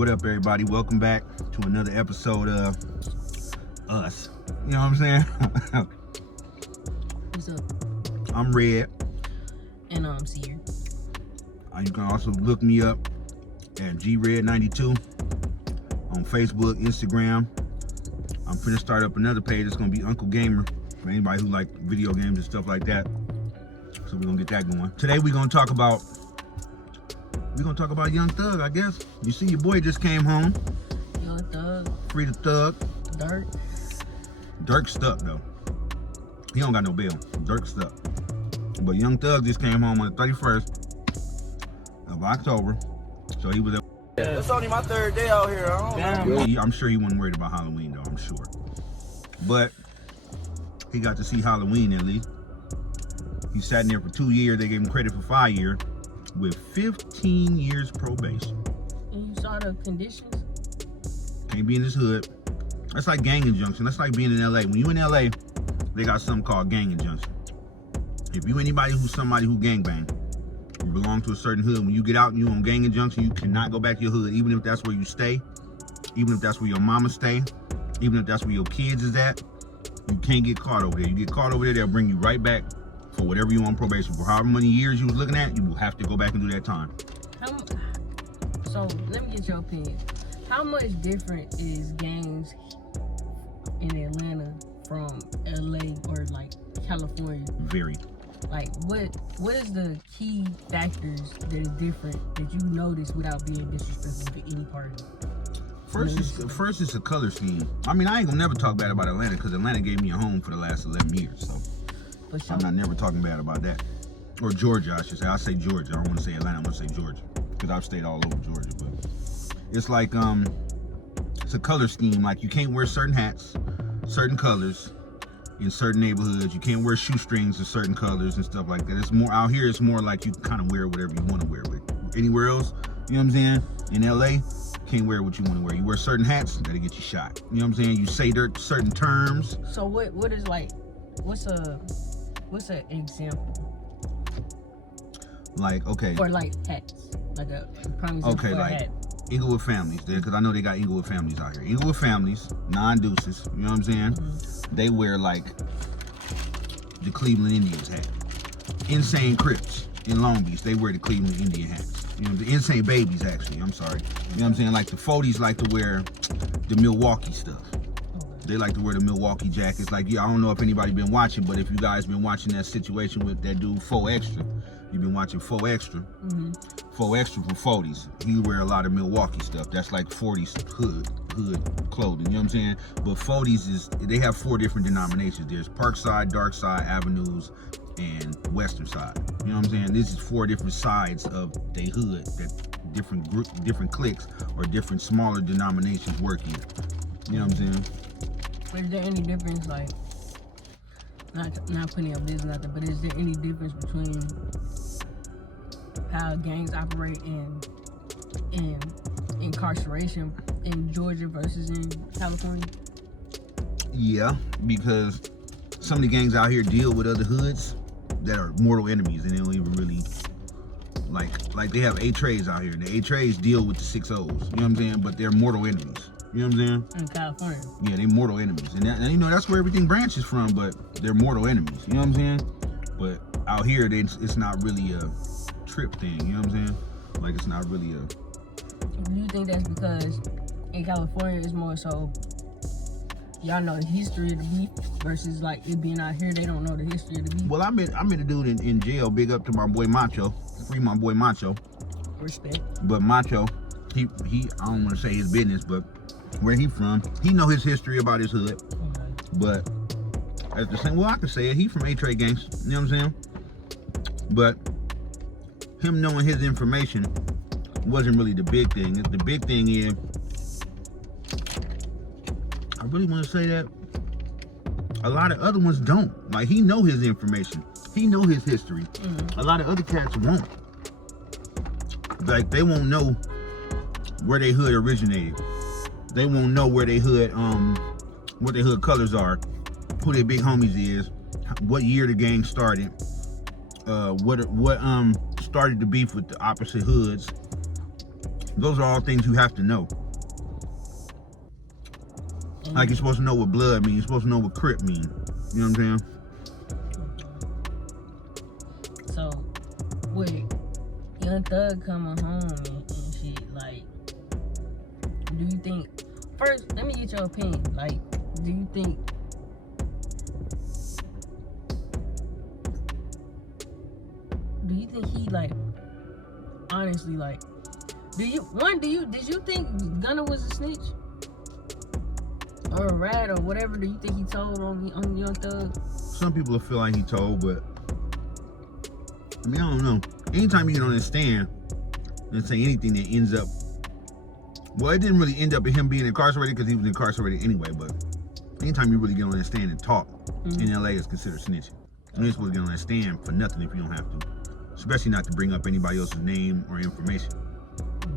What up, everybody? Welcome back to another episode of Us. You know what I'm saying? What's up? I'm Red. And I'm Seer. You can also look me up at GRed92 on Facebook, Instagram. I'm finna start up another page. It's gonna be Uncle Gamer for anybody who like video games and stuff like that. So we're gonna get that going. Today we're gonna talk about Young Thug, I guess. You see, your boy just came home. Young Thug. Free the Thug. Durk. Durk's stuck though. He don't got no bail. Durk's stuck. But Young Thug just came home on the 31st of October. So he was at... It's only my third day out here. I don't know. I'm sure he wasn't worried about Halloween though, I'm sure. But he got to see Halloween at least. He sat in there for 2 years. They gave him credit for 5 years with 15 years probation. And you saw the conditions? Can't be in his hood. That's like gang injunction. That's like being in LA. When you in LA, they got something called gang injunction. If you anybody who's somebody who gangbang, you belong to a certain hood, when you get out and you on gang injunction, you cannot go back to your hood, even if that's where you stay, even if that's where your mama stay, even if that's where your kids is at. You can't get caught over there. You get caught over there, they'll bring you right back for whatever you on probation for. However many years you was looking at, you will have to go back and do that time. So let me get your opinion. How much different is gangs in Atlanta from LA or like California? Very. Like what is the key factors that is different that you notice without being disrespectful to any party? First it's a color scheme. I mean, I ain't gonna never talk bad about Atlanta because Atlanta gave me a home for the last 11 years. So Sure. I'm not never talking bad about that. Or Georgia, I should say. I say Georgia. I don't want to say Atlanta. I want to say Georgia because I've stayed all over Georgia. But it's like it's a color scheme. Like you can't wear certain hats, certain colors in certain neighborhoods. You can't wear shoestrings in certain colors and stuff like that. It's more out here. It's more like you can kind of wear whatever you want to wear. With anywhere else, you know what I'm saying? In LA, you can't wear what you want to wear. You wear certain hats, that'll get you shot. You know what I'm saying? You say certain terms. So what is like? What's an example? Like, okay. Or like hats. Like a prime example Okay, for a like hat. Inglewood families there, because I know they got Inglewood families out here. Inglewood families, non-deuces, you know what I'm saying? Mm-hmm. They wear like the Cleveland Indians hat. Insane Crips in Long Beach, they wear the Cleveland Indian hats. You know, the Insane Babies actually, I'm sorry. You know what I'm saying? Like the 40s like to wear the Milwaukee stuff. They like to wear the Milwaukee jackets. Like, yeah, I don't know if anybody been watching, but if you guys been watching that situation with that dude 4Extra, you've been watching 4Extra. Mm-hmm. 4Extra from 40s. He wear a lot of Milwaukee stuff. That's like 40s hood clothing. You know what I'm saying? But 40s they have 4 different denominations. There's Park Side, Dark Side, Avenues, and Western Side. You know what I'm saying? This is 4 different sides of the hood that different cliques or different smaller denominations work in. You know what I'm saying? Is there any difference, like, not putting up business nothing, but is there any difference between how gangs operate in incarceration in Georgia versus in California? Yeah, because some of the gangs out here deal with other hoods that are mortal enemies, and they don't even really like they have A-Trays out here, and the A-Trays deal with the 6 O's. You know what I'm saying? But they're mortal enemies. You know what I'm saying? In California. Yeah, they mortal enemies. And you know, that's where everything branches from, but they're mortal enemies. You know what I'm saying? But out here, it's not really a trip thing. You know what I'm saying? Like, it's not really a... Do you think that's because in California it's more so y'all know the history of the beef versus like it being out here they don't know the history of the beef? Well, I met a dude in jail. Big up to my boy Macho. Free my boy Macho. Respect. But Macho, he I don't want to say his business, but where he from, he know his history about his hood. Okay. But at the same, well, I can say it, he from A-Tray gangs, you know what I'm saying? But him knowing his information wasn't really the big thing. The big thing is, I really want to say that a lot of other ones don't. Like, he know his information. He know his history. Mm-hmm. A lot of other cats won't. Like, they won't know where their hood originated. They won't know where they hood, what their hood colors are, who their big homies is, what year the gang started, what started the beef with the opposite hoods. Those are all things you have to know. Like you're supposed to know what blood means. You're supposed to know what Crip means. You know what I'm saying? So, with Young Thug coming home and shit, like, do you think... First, let me get your opinion. Like, do you think... Do you think he, like, honestly, like... Did you think Gunna was a snitch? Or a rat or whatever? Do you think he told on Young Thug? Some people feel like he told, but I mean, I don't know. Anytime you can understand and say anything that ends up, well, it didn't really end up with him being incarcerated because he was incarcerated anyway, but anytime you really get on that stand and talk in LA is considered snitching. You ain't supposed to get on that stand for nothing if you don't have to, especially not to bring up anybody else's name or information.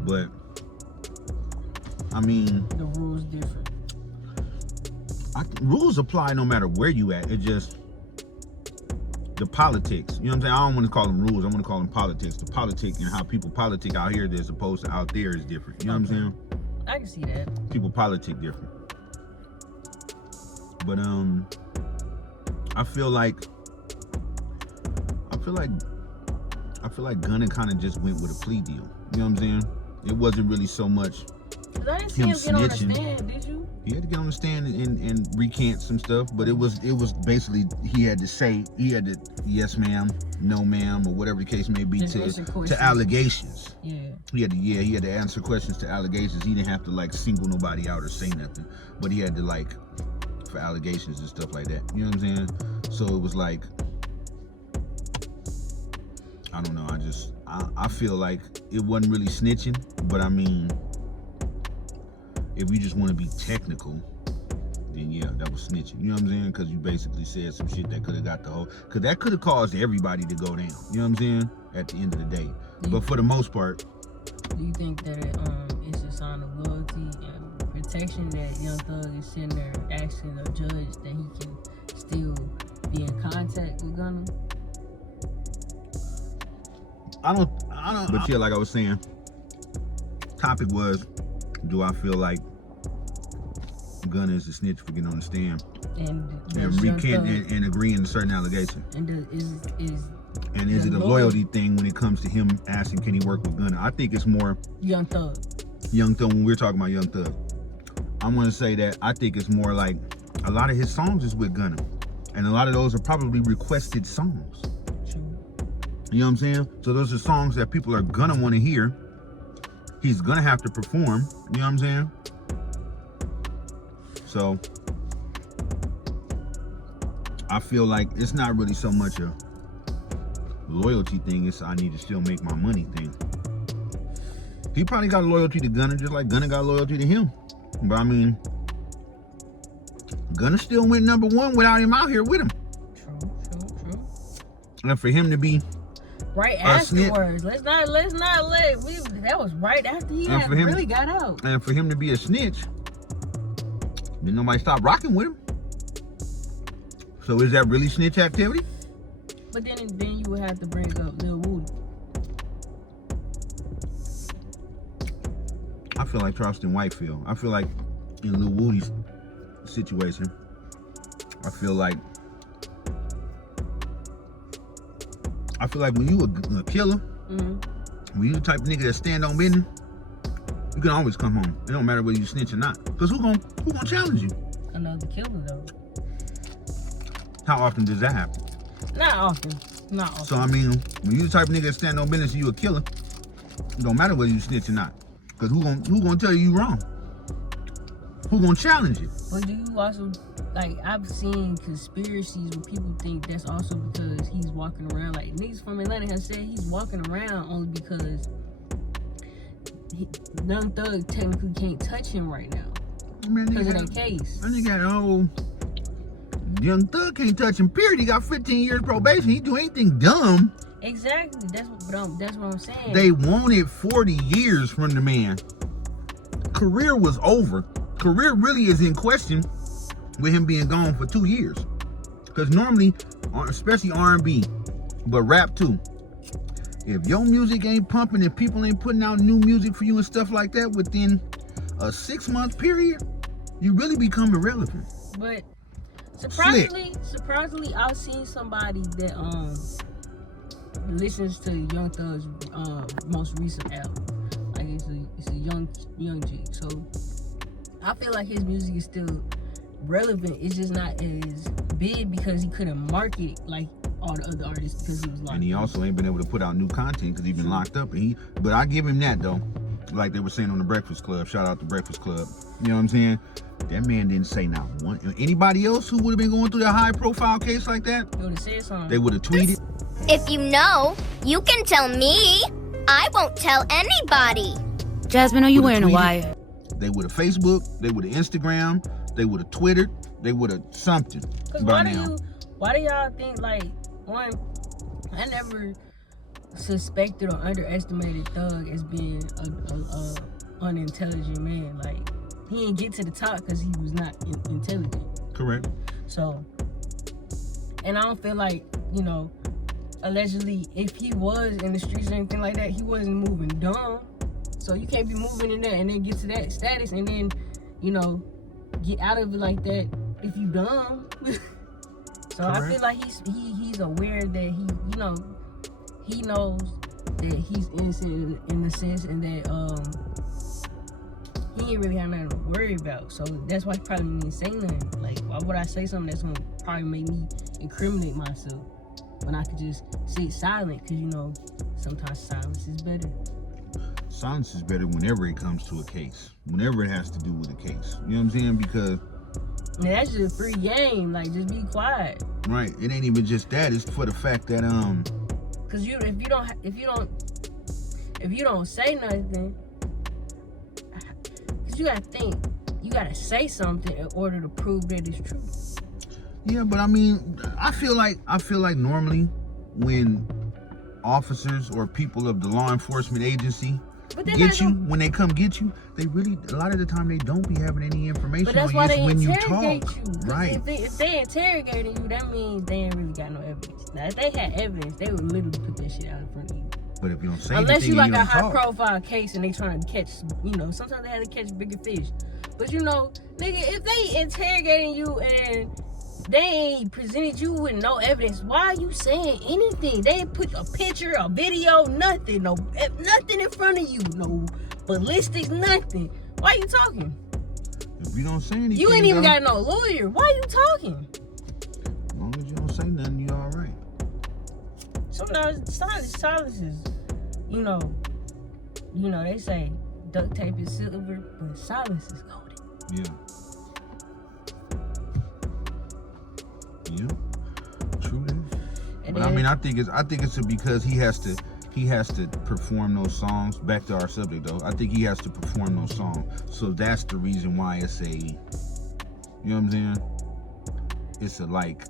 But I mean, the rules different. Rules apply no matter where you at. It's just the politics. You know what I'm saying? I don't want to call them rules. I want to call them politics. The politic and how people politic out here as opposed to out there is different. You know what I'm saying? I can see that. People politic different. But I feel like Gunna kind of just went with a plea deal. You know what I'm saying? It wasn't really so much Cause I didn't see him get on the stand, did you? He had to get on the stand and recant some stuff, but it was basically he had to yes ma'am, no ma'am, or whatever the case may be to allegations. Yeah. He had to answer questions to allegations. He didn't have to like single nobody out or say nothing, but he had to like for allegations and stuff like that. You know what I'm saying? So it was like, I don't know. I feel like it wasn't really snitching, but I mean, if you just want to be technical, then yeah, that was snitching. You know what I'm saying? Because you basically said some shit that could have got the whole, because that could have caused everybody to go down. You know what I'm saying? At the end of the day. But for the most part. Do you think that it's a sign of loyalty and protection that Young Thug is sitting there asking a judge that he can still be in contact with Gunna? I don't. But yeah, like I was saying, topic was, do I feel like Gunna is a snitch for getting on the stand and recanting and agreeing to certain allegations? And is it a loyalty thing when it comes to him asking, can he work with Gunna? I think it's more Young Thug. When we're talking about Young Thug, I'm gonna say that I think it's more like a lot of his songs is with Gunna, and a lot of those are probably requested songs. You know what I'm saying? So those are songs that people are gonna want to hear. He's gonna have to perform. You know what I'm saying? So I feel like it's not really so much a loyalty thing. It's I need to still make my money thing. He probably got loyalty to Gunna just like Gunna got loyalty to him. But I mean, Gunna still went #1 without him out here with him. True. And for him to be right afterwards, let's not let that was right after he had really got out. And for him to be a snitch, then nobody stopped rocking with him. So is that really snitch activity? But then you would have to bring up Lil Woody. I feel like Charleston Whitefield. I feel like in Lil Woody's situation, I feel like when you a killer, when you the type of nigga that stand on business, you can always come home. It don't matter whether you snitch or not. Because who gonna challenge you? Another killer though. How often does that happen? Not often. So I mean, when you the type of nigga that stand on business and you a killer, it don't matter whether you snitch or not. Because who gonna tell you wrong? Who gonna challenge you? But do you also, like, I've seen conspiracies where people think that's also because he's walking around, like niggas from Atlanta have said he's walking around only because Young Thug technically can't touch him right now. Because of that case. I nigga, Young Thug can't touch him, period. He got 15 years probation. He do anything dumb. Exactly. That's what I'm saying. They wanted 40 years from the man. Career was over. Career really is in question with him being gone for 2 years. Because normally, especially R&B, but rap too, If your music ain't pumping and people ain't putting out new music for you and stuff like that within a 6-month period, you really become irrelevant. But surprisingly, I've seen somebody that listens to Young Thug's most recent album. Like it's a young G. So I feel like his music is still relevant. It's just not as big because he couldn't market it like all the other artists because he was locked up. And he also ain't been able to put out new content because he's been locked up. But I give him that though. Like they were saying on the Breakfast Club. Shout out to Breakfast Club. You know what I'm saying? That man didn't say not one. Anybody else who would have been going through that high profile case like that, They would have said something. they would have tweeted. If you know, you can tell me. I won't tell anybody. Jasmine, are you wearing a wire? They would have Facebook. They would have Instagram. They would have Twittered. They would have something by now. Why do y'all think, like, one, I never suspected or underestimated Thug as being a unintelligent man. Like, he didn't get to the top because he was not intelligent. Correct. So, and I don't feel like, you know, allegedly, if he was in the streets or anything like that, he wasn't moving dumb. So you can't be moving in there and then get to that status and then, you know, get out of it like that if you dumb. So Correct. I feel like he's aware that he knows that he's innocent in the sense and that he ain't really have nothing to worry about. So that's why he probably didn't say nothing. Like, why would I say something that's gonna probably make me incriminate myself when I could just sit silent? Because, you know, sometimes silence is better. Silence is better whenever it comes to a case. Whenever it has to do with a case. You know what I'm saying? Because Man, that's just a free game. Like, just be quiet. right, it ain't even just that. It's for the fact that Cause if you don't say nothing, cause you gotta think, you gotta say something in order to prove that it's true. yeah, but I mean, I feel like normally when officers or people of the law enforcement agency get you, when they come get you, they really, a lot of the time, they don't be having any information But that's on why you they when you interrogate talk. you. 'Cause Right. If they interrogating you, that means they ain't really got no evidence. Now, if they had evidence, they would literally put that shit out in front of you. But if you don't say Unless anything, you like you a don't high talk. profile case and they trying to catch, you know, sometimes they have to catch bigger fish. But you know, nigga, if they interrogating you and they ain't presented you with no evidence, why are you saying anything? They ain't put a picture, a video, nothing in front of you, no ballistics, nothing. Why you talking? If you don't say anything, You ain't even though, got no lawyer. Why you talking? as long as you don't say nothing, you all right. Sometimes silence is, you know, they say duct tape is silver, but silence is golden. Yeah. Yeah. True that. And But I mean, I think it's because he has to perform those songs. Back to our subject though, I think he has to perform those songs. So that's the reason why it's a, you know what I'm saying? It's a like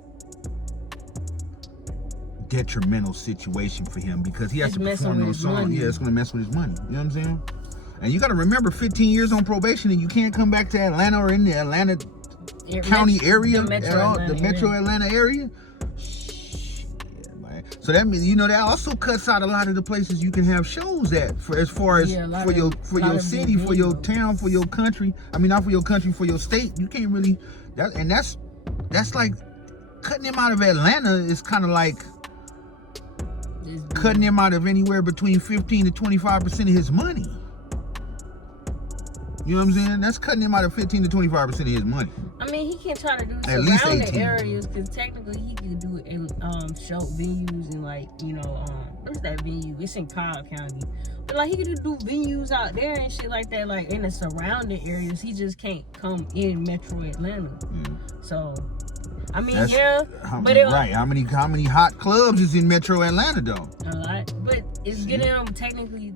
detrimental situation for him because he has It's to messing perform with those his songs. money. Yeah, it's gonna mess with his money. You know what I'm saying? And you got to remember, 15 years on probation, and you can't come back to Atlanta or in the Atlanta County area at all, the Metro Atlanta area. Shit, man. So that means, you know, that also cuts out a lot of the places you can have shows at, for as far as for your city, for your town, for your country. I mean, not for your country, for your state. You can't really. That's like cutting him out of Atlanta is kind of like cutting him out of anywhere between 15 to 25% of his money. You know what I'm saying? That's cutting him out of 15 to 25% of his money. I mean, he can try to do At least surrounding 18. areas because technically he can do it in show venues and like, you know, what's that venue? It's in Cobb County, but like he can do venues out there and shit like that, like in the surrounding areas. He just can't come in Metro Atlanta. Yeah. So, I mean, That's, how many hot clubs is in Metro Atlanta though? A lot, but it's getting him technically.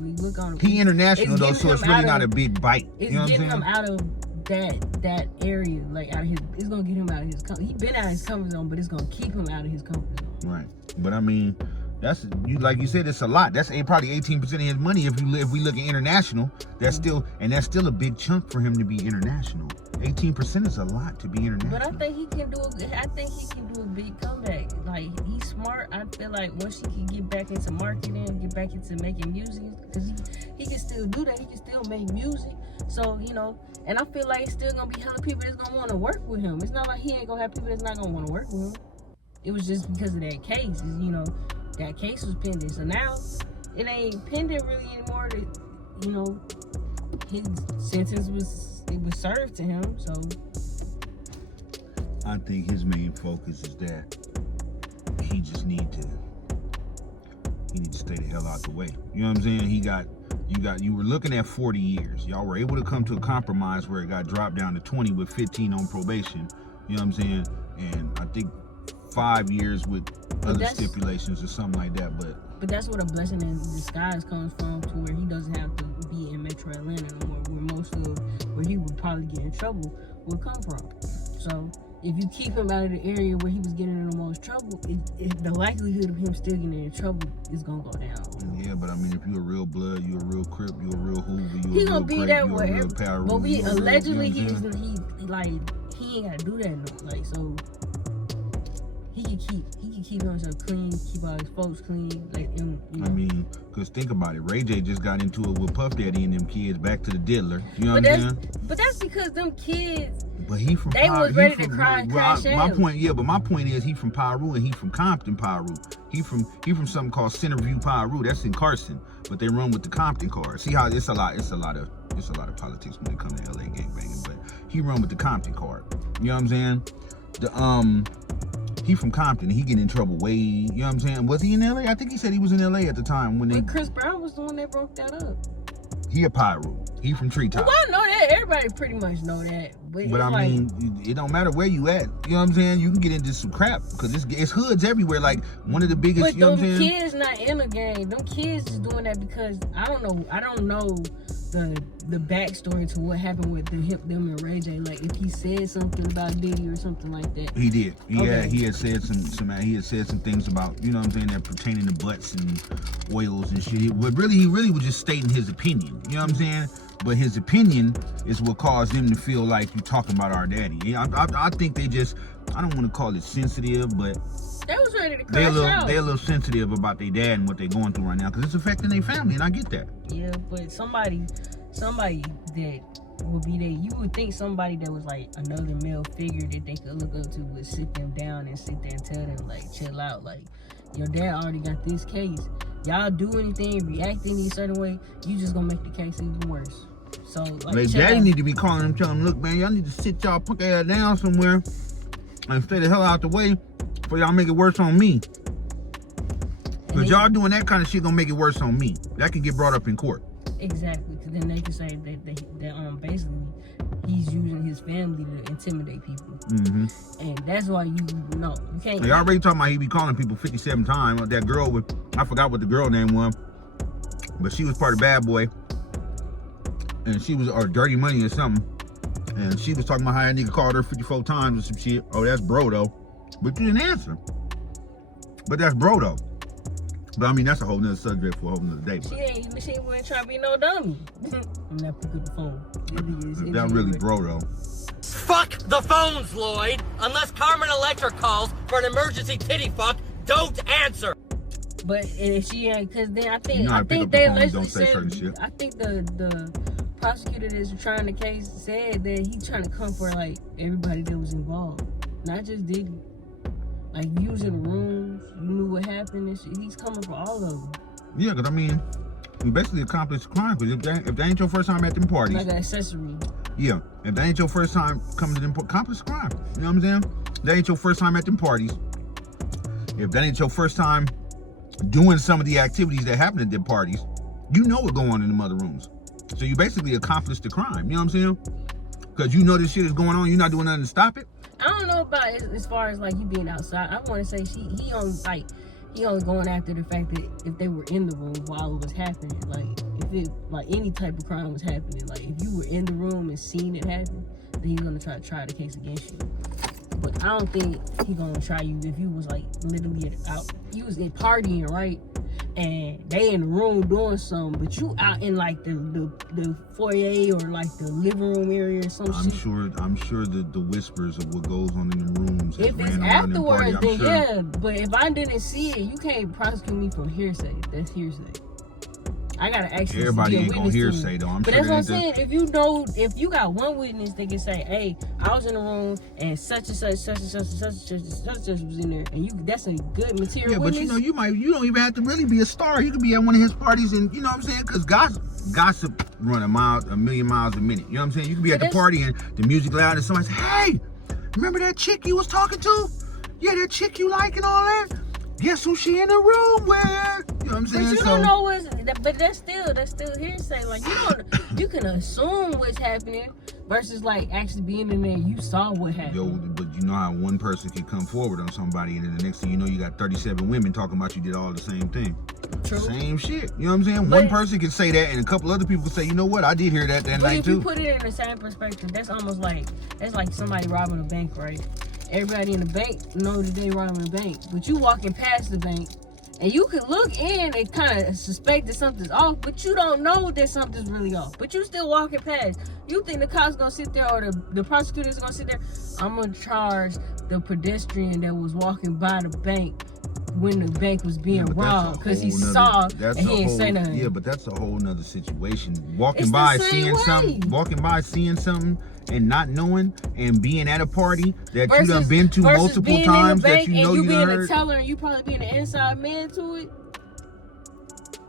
We look on. He international though, so it's really not a big bite. It's You know what I'm getting saying? him out of that area, like out of his. It's gonna get him out of his. He been out of his comfort zone, but it's gonna keep him out of his comfort zone. Right, but I mean, That's like you said, it's a lot. That's probably 18% of his money if we look at international. That's still a big chunk for him to be international. 18% is a lot to be international. But I think he can do a big comeback. Like, he's smart. I feel like once he can get back into marketing, get back into making music, because he can still do that. He can still make music. So, you know, and I feel like it's still gonna be hella people that's gonna want to work with him. It's not like he ain't gonna have people that's not gonna want to work with him. It was just because of that case. You know, that case was pending. So now it ain't pending really anymore. You know, his sentence was served to him. So I think his main focus is that he just need to stay the hell out the way. You know what I'm saying? You were looking at 40 years. Y'all were able to come to a compromise where it got dropped down to 20 with 15 on probation. You know what I'm saying? And I think 5 years with other stipulations or something like that. But that's where the blessing in disguise comes from, to where he doesn't have to be in Metro Atlanta anymore, where most of where he would probably get in trouble would come from. So if you keep him out of the area where he was getting in the most trouble, the likelihood of him still getting in trouble is gonna go down. Yeah, but I mean, if you're a real blood, you're a real Crip, you're a real Hoover, he gonna be that way. But we allegedly he ain't gotta do that no. Like, so he can keep himself clean, keep all his folks clean. Like, you know. I mean, cause think about it. Ray J just got into it with Puff Daddy and them kids. Back to the diddler. You know what I'm saying? But that's because them kids. But he from they was ready to crash out. My point is he from Piru and he from Compton, Piru. He from something called Centerview, Piru. That's in Carson, but they run with the Compton card. See how it's a lot of politics when it comes to LA gangbanging. But he run with the Compton card. You know what I'm saying? He from Compton. He get in trouble way. You know what I'm saying? Was he in LA? I think he said he was in LA at the time when But Chris Brown was the one that broke that up. He a Pyro. He from Treetop. Well, I know that. Everybody pretty much know that. But I mean, it don't matter where you at. You know what I'm saying? You can get into some crap because it's hoods everywhere. Like one of the biggest. But you know what I'm saying? Kids not in a gang. Them kids is doing that because I don't know the backstory to what happened with them and Ray J. Like if he said something about Diddy or something like that. He did. He had said some things about, you know what I'm saying, that pertaining to butts and oils and shit. But really, he really was just stating his opinion. You know what I'm saying? But his opinion is what caused them to feel like you talking about our daddy. Yeah, I think they just, I don't want to call it sensitive, but they was ready to crash out. They're a little sensitive about their dad and what they're going through right now because it's affecting their family, and I get that. Yeah, but somebody that would be there, you would think somebody that was like another male figure that they could look up to would sit them down and sit there and tell them, like, chill out. Like, your dad already got this case. Y'all do anything, react any certain way, you just gonna make the case even worse. So, like, daddy need to be calling them, telling them, look, man, y'all need to sit y'all put that down somewhere and stay the hell out the way before y'all make it worse on me. Because y'all doing that kind of shit gonna make it worse on me. That can get brought up in court. Exactly, because then they can say that basically he's using his family to intimidate people. Mm-hmm. And that's why you can't. They already talking about he be calling people 57 times. That girl with, I forgot what the girl name was, but she was part of Bad Boy. And she was, or Dirty Money or something. And she was talking about how that nigga called her 54 times or some shit. Oh, that's bro though. But you didn't answer. But that's bro though. But I mean, that's a whole nother subject for a whole nother day. She wasn't trying to be no dummy. I'm not picking up the phone. That really bro though. Fuck the phones, Lloyd. Unless Carmen Electra calls for an emergency titty fuck, don't answer. But if she ain't, because then I think they allegedly said, I think the prosecutor that's trying the case said that he's trying to come for like everybody that was involved, not just Diddy. Like, you was in the rooms, you knew what happened and shit. He's coming for all of them. Yeah, because I mean, you basically accomplished a crime. Because if that ain't your first time at them parties, like an accessory. Yeah, if that ain't your first time coming to them, accomplish a crime. You know what I'm saying? That ain't your first time at them parties. If that ain't your first time doing some of the activities that happen at them parties, you know what going on in them other rooms. So you basically accomplished the crime. You know what I'm saying? Because you know this shit is going on, you're not doing nothing to stop it. I don't know about it as far as like you being outside. I want to say he only going after the fact that if they were in the room while it was happening, like if it like any type of crime was happening, like if you were in the room and seen it happen, then he's gonna try the case against you. But I don't think he gonna try you if you was like literally out. You was partying, right? And they in the room doing something, but you out in like the foyer or like the living room area or some shit. I'm sure the whispers of what goes on in the rooms. If it's afterwards, then yeah. But if I didn't see it, you can't prosecute me for hearsay. That's hearsay. I gotta actually. Everybody ain't gonna hearsay though. But that's what I'm saying. If you got one witness, they can say, "Hey, I was in the room and such and such was in there," and that's a good material. Yeah, but witness. you don't even have to really be a star. You could be at one of his parties, and you know what I'm saying? Because gossip run a million miles a minute. You know what I'm saying? You could be at the party and the music loud, and somebody say, "Hey, remember that chick you was talking to? Yeah, that chick you like and all that. Guess who she in the room with?" You know what I'm saying? But you don't know what's. But that's still hearsay. Like you can assume what's happening versus like actually being in there. You saw what happened. Yo, but you know how one person can come forward on somebody, and then the next thing you know, you got 37 women talking about you did all the same thing. True. Same shit. You know what I'm saying? One person can say that, and a couple other people can say, you know what? I did hear that night too. But if you put it in the same perspective, that's almost like somebody robbing a bank, right? Everybody in the bank know that they robbing a bank, but you walking past the bank, and you can look in and kind of suspect that something's off, but you don't know that something's really off. But you still walking past. You think the cops gonna sit there or the prosecutor's gonna sit there? I'm gonna charge the pedestrian that was walking by the bank when the bank was being robbed because he saw and he didn't say nothing. Yeah, but that's a whole nother situation. Walking by seeing something and not knowing and being at a party that you done been to multiple times that you know you being heard. a teller and you probably being an inside man to it.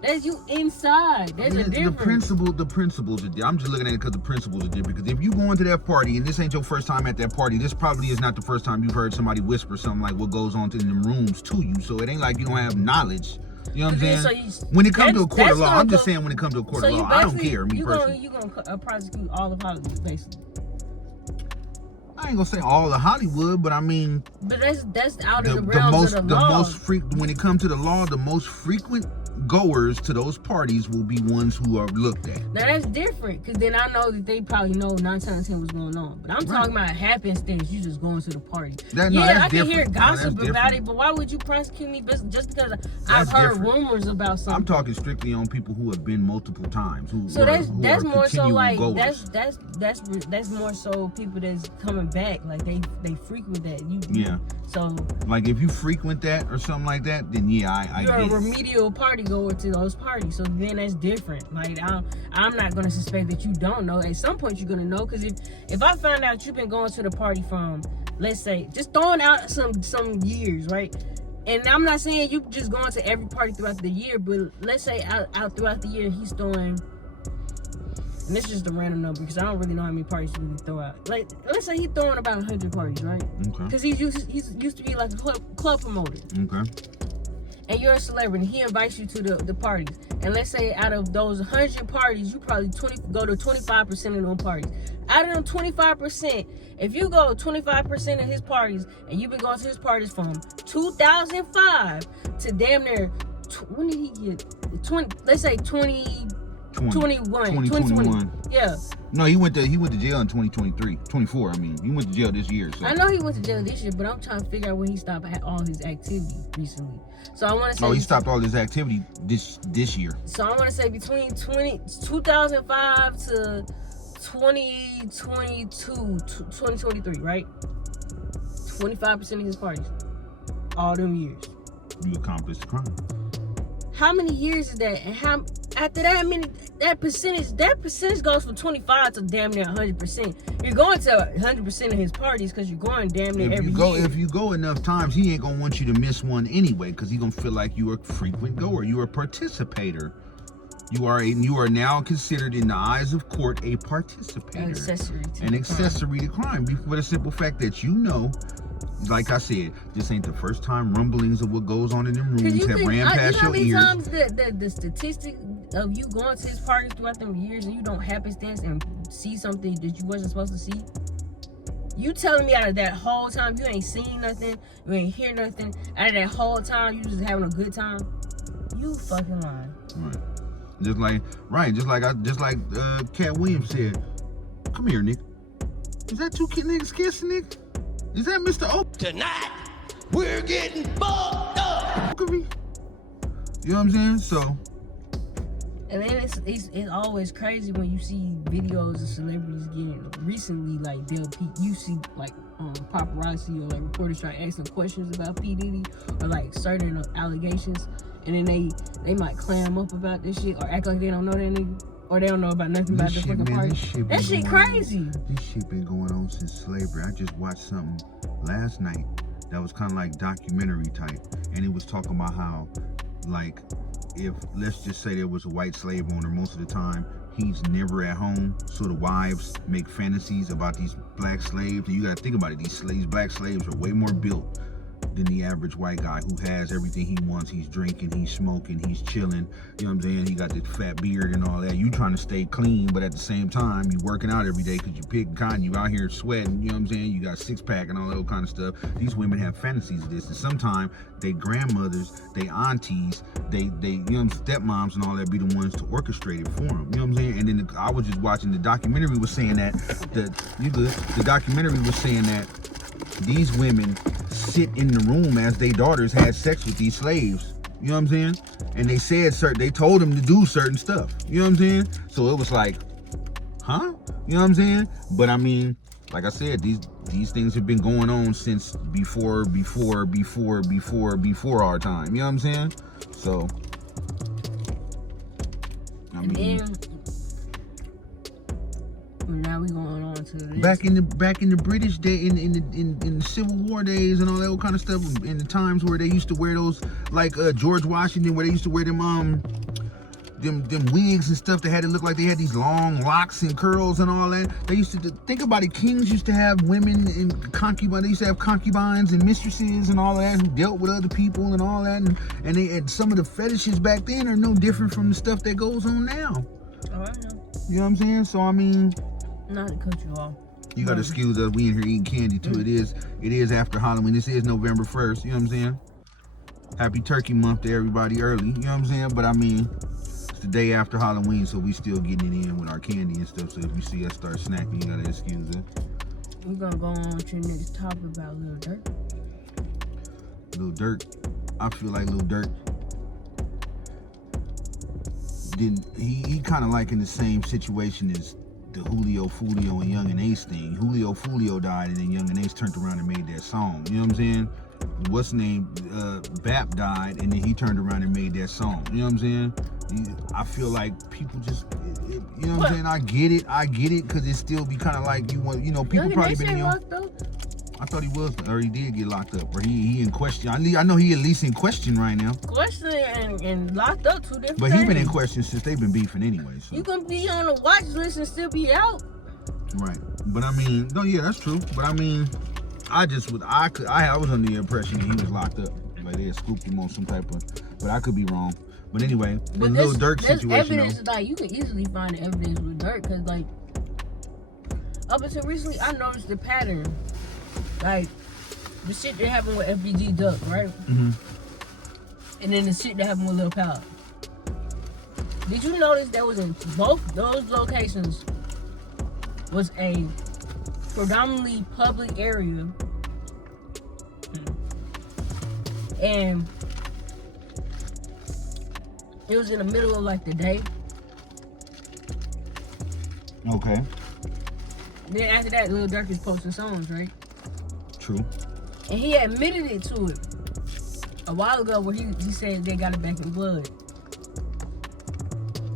That's you inside. There's a difference. The principles are different. I'm just looking at it because the principles are different. Because if you go into that party and this ain't your first time at that party, this probably is not the first time you've heard somebody whisper something like what goes on in the rooms to you. So it ain't like you don't have knowledge. You know what I'm saying? When it comes to a court of law, I'm just saying when it comes to a court of law, I don't care. Me personally, you gonna prosecute all of Hollywood, basically. I ain't gonna say all of Hollywood, but I mean. But that's out of the realms of the law. When it comes to the law, the most frequent goers to those parties will be ones who are looked at. Now that's different, because then I know that they probably know 9 times out of 10 what's going on. But I'm talking about happenstance. You just going to the party. I can hear gossip about it, but why would you prosecute me just because I've heard rumors about something? I'm talking strictly on people who have been multiple times. That's more so like goers. that's more so people that's coming back. Like they frequent that. Yeah. So like if you frequent that or something like that, then I you're get a remedial party goer to those parties. So then that's different. Like I'm not gonna suspect that you don't know. At some point you're gonna know, because if I find out you've been going to the party from, let's say, just throwing out some years, right? And I'm not saying you just going to every party throughout the year, but let's say out throughout the year he's throwing. And this is just a random number because I don't really know how many parties he really throw out. Like, let's say he's throwing about 100 parties, right? Okay. Because he's used to be like a club promoter. Okay. And you're a celebrity. He invites you to the parties. And let's say out of those 100 parties, you probably go to 25% of them parties. Out of them 25%, if you go 25% of his parties, and you've been going to his parties from 2005 to damn near, when did he get 20? Let's say 2021. Yeah. No, he went to jail in 24. I mean, he went to jail this year. So I know he went to jail this year, but I'm trying to figure out when he stopped all his activity recently. So I want to say. Oh, he stopped all his activity this year. So I want to say between 2005 to 2022, 2023, right? 25% of his parties, all them years. You accomplished the crime. How many years is that? And how after that, that percentage goes from 25 to damn near 100%. You're going to 100% of his parties because you're going damn near every year. If you go enough times, he ain't gonna want you to miss one anyway, because he's gonna feel like you are a frequent goer, you are a participator. You are now considered in the eyes of court a participator, an accessory to crime, for the simple fact that you know. Like I said, this ain't the first time rumblings of what goes on in them rooms have ran past your ears. You know how many times the statistic of you going to his parties throughout them years and you don't happenstance and see something that you wasn't supposed to see? You telling me out of that whole time you ain't seen nothing, you ain't hear nothing, out of that whole time you just having a good time? You fucking lying. Right. Just like Cat Williams said, "Come here, Nick. Is that two niggas kissing, Nick?" Is that Mr. O? Tonight, we're getting fucked up. You know what I'm saying? So. And then it's always crazy when you see videos of celebrities getting recently, like you see like paparazzi or like reporters trying to ask them questions about P. Diddy or like certain allegations, and then they might clam up about this shit or act like they don't know that nigga or they don't know about nothing about the fucking party. That shit crazy. This shit been going on since slavery. I just watched something last night that was kind of like documentary type, and it was talking about how like, if let's just say there was a white slave owner, most of the time he's never at home, so the wives make fantasies about these black slaves. And you gotta think about it, these black slaves are way more built than the average white guy who has everything he wants. He's drinking, he's smoking, he's chilling, you know what I'm saying? He got the fat beard and all that. You trying to stay clean, but at the same time, you working out every day because you picking cotton, you out here sweating, you know what I'm saying? You got six-pack and all that kind of stuff. These women have fantasies of this, and sometimes they grandmothers, they aunties, they you know, stepmoms and all that be the ones to orchestrate it for them, you know what I'm saying? And then I was just watching the documentary was saying that, the documentary was saying that these women sit in the room as their daughters had sex with these slaves. You know what I'm saying? And they said they told them to do certain stuff. You know what I'm saying? So it was like, huh? You know what I'm saying? But I mean, like I said, these things have been going on since before our time. You know what I'm saying? So I mean, now we going on to this. back in the British day, in the Civil War days and all that kind of stuff, in the times where they used to wear those, like George Washington, where they used to wear them wigs and stuff that had to look like they had these long locks and curls and all that. They used to think about it. Kings used to have women and concubines. They used to have concubines and mistresses and all that who dealt with other people and all that. And some of the fetishes back then are no different from the stuff that goes on now. Oh, I know. You know what I'm saying? So I mean, not to cut you off. you gotta excuse us. We in here eating candy too. It is after Halloween. This is November 1st. You know what I'm saying? Happy Turkey Month to everybody early. You know what I'm saying? But I mean, it's the day after Halloween, so we still getting it in with our candy and stuff. So if you see us start snacking, you gotta excuse us. We're gonna go on to your next topic about Lil Durk. Lil Durk, I feel like Lil Durk he kind of like in the same situation as the Julio Fulio and Young and Ace thing. Julio Fulio died, and then Young and Ace turned around and made that song. You know what I'm saying? What's his name? Bap died, and then he turned around and made that song. You know what I'm saying? I feel like people just, you know what I'm saying? I get it, because it still be kind of like people probably been in your... I thought he was, or he did get locked up, or he in question. I know he at least in question right now. Question and locked up, two different But he been in question since they've been beefing anyway. So. You can be on the watch list and still be out. Right. But I mean, no, yeah, that's true. But I mean, I was under the impression that he was locked up. Like they had scooped him on some type of, but I could be wrong. But anyway, the Lil Durk situation, evidence, like you can easily find the evidence with Durk, because like up until recently, I noticed the pattern. Like, the shit that happened with FBG Duck, right? Mm-hmm. And then the shit that happened with Lil Pal. Did you notice that was in both those locations was a predominantly public area, and it was in the middle of like the day. Okay. Then after that, Lil Durk is posting songs, right? True. And he admitted it to it a while ago, where he said they got it back in blood.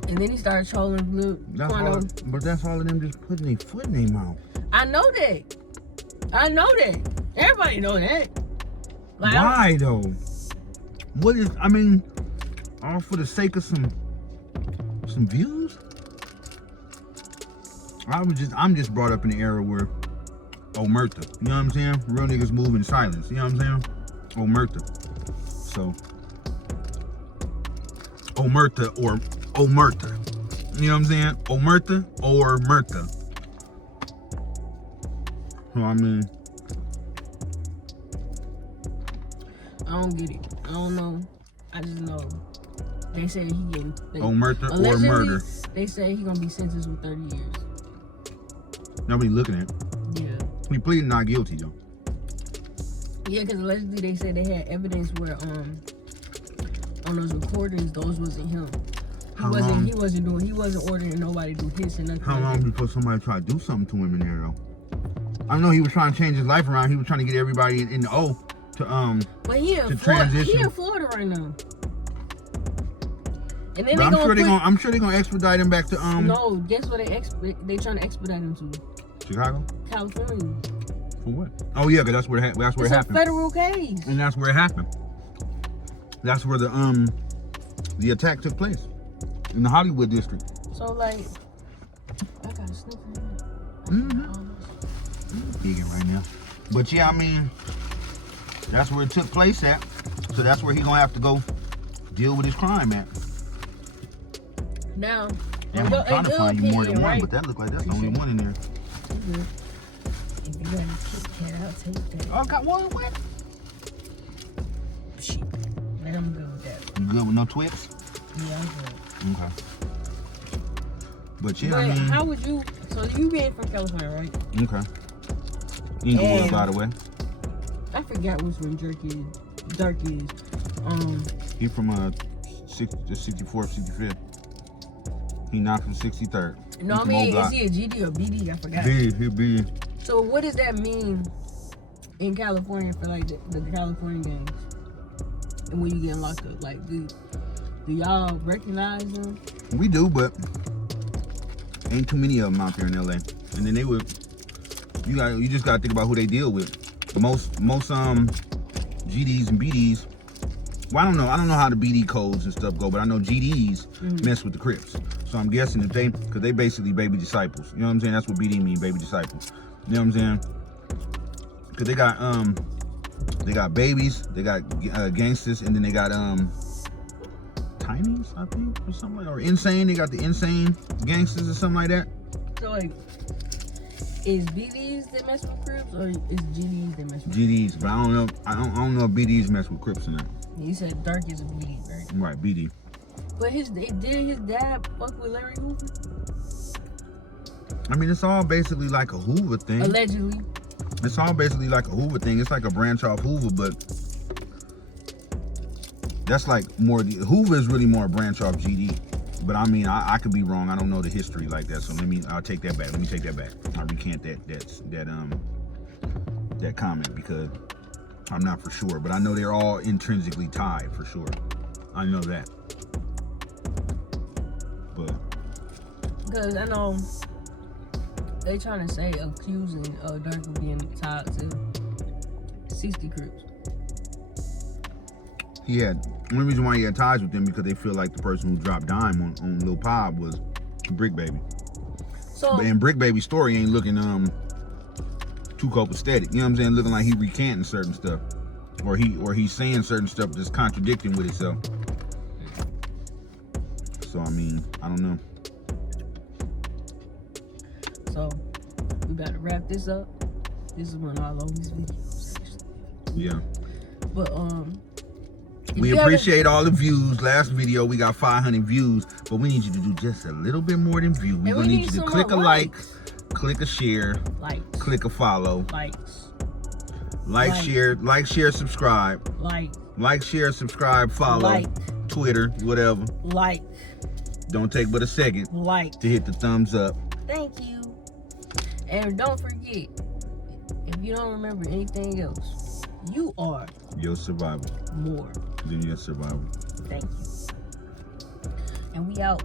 And then he started trolling Lil Quando. But that's all of them just putting their foot in their mouth. I know that. Everybody know that. Like, why though? What is? I mean, all for the sake of some views? I'm just brought up in the era where Omerta, you know what I'm saying? Real niggas move in silence, you know what I'm saying? Omerta. So Omerta or Omerta. You know what I'm saying? Omerta or Murta. So I mean, I don't get it. I don't know. I just know they said he getting Omerta or murder. They say he gonna be sentenced with 30 years. Nobody looking at it. Yeah. He pleaded not guilty though. Yeah, because allegedly they said they had evidence where on those recordings, those wasn't him. He wasn't ordering nobody to do his and nothing. How long before somebody tried to do something to him in there though? I know he was trying to change his life around. He was trying to get everybody in the O to But he in transition. He in Florida right now. And then But I'm sure they're gonna expedite him back to No, guess what they trying to expedite him to? Chicago? California. For what? Oh yeah, because that's where it happened. It's a federal case. And that's where it happened. That's where the attack took place. In the Hollywood district. So like I got a sniffer in Vegan right now. But yeah, I mean, that's where it took place at. So that's where he gonna have to go deal with his crime at. Now, I'm trying to find you more than one, right? but that look like that's the only one in there. If you got a Kit Kat, I'll take that. Oh, I got one. What? Shit. Man, I'm good with that. You good with no Twix? Yeah, I'm good. Okay. But yeah, But I mean, how would you? So you being from California, right? okay. Inglewood, And- by the way. I forgot which one Durk is. He from the 64th, 65th. He not from 63rd. No, I mean, is he a GD or BD? I forgot. He be. So what does that mean in California for like the California gangs? And when you get locked up, like do y'all recognize them? We do, but ain't too many of them out there in LA. And then you just gotta think about who they deal with. Most GDs and BDs. Well, I don't know how the BD codes and stuff go, but I know GDs mess with the Crips. So I'm guessing if because they basically baby disciples. You know what I'm saying? That's what BD mean, baby disciples. You know what I'm saying? Because they got babies, they got gangsters, and then they got Tiny's, I think, or something like, or Insane. They got the Insane gangsters or something like that. So like, is BDs that mess with Crips or is GDs that mess with GDs, but I don't know. I don't know if BDs mess with Crips or not. You said Durk is a BD, right? Right, BD. But did his dad fuck with Larry Hoover? I mean, it's all basically like a Hoover thing. Allegedly. It's all basically like a Hoover thing. It's like a branch off Hoover, but that's like more. Hoover is really more a branch off GD. But I mean, I could be wrong. I don't know the history like that. So I'll take that back. Let me take that back. I recant that comment because I'm not for sure. But I know they're all intrinsically tied for sure. I know that. But because I know they trying to say accusing Durk of being tied to 60 Crips. he had, the only reason why he had ties with them because they feel like the person who dropped dime on Lil Pop was Brick Baby. So, But in Brick Baby's story ain't looking too copacetic. You know what I'm saying? Looking like he recanting certain stuff. Or he's saying certain stuff that's contradicting with itself. So I mean, I don't know. So we about to wrap this up. This is one of our longest videos, actually. Yeah. But we appreciate all the views. Last video we got 500 views, but we need you to do just a little bit more than view. We're gonna need you to click a like, click a share, click a follow, like, share, subscribe, like, share, subscribe, follow, Twitter, whatever. Don't take but a second to hit the thumbs up. Thank you. And don't forget, if you don't remember anything else, you are your survival more than your survival. Thank you. And we out.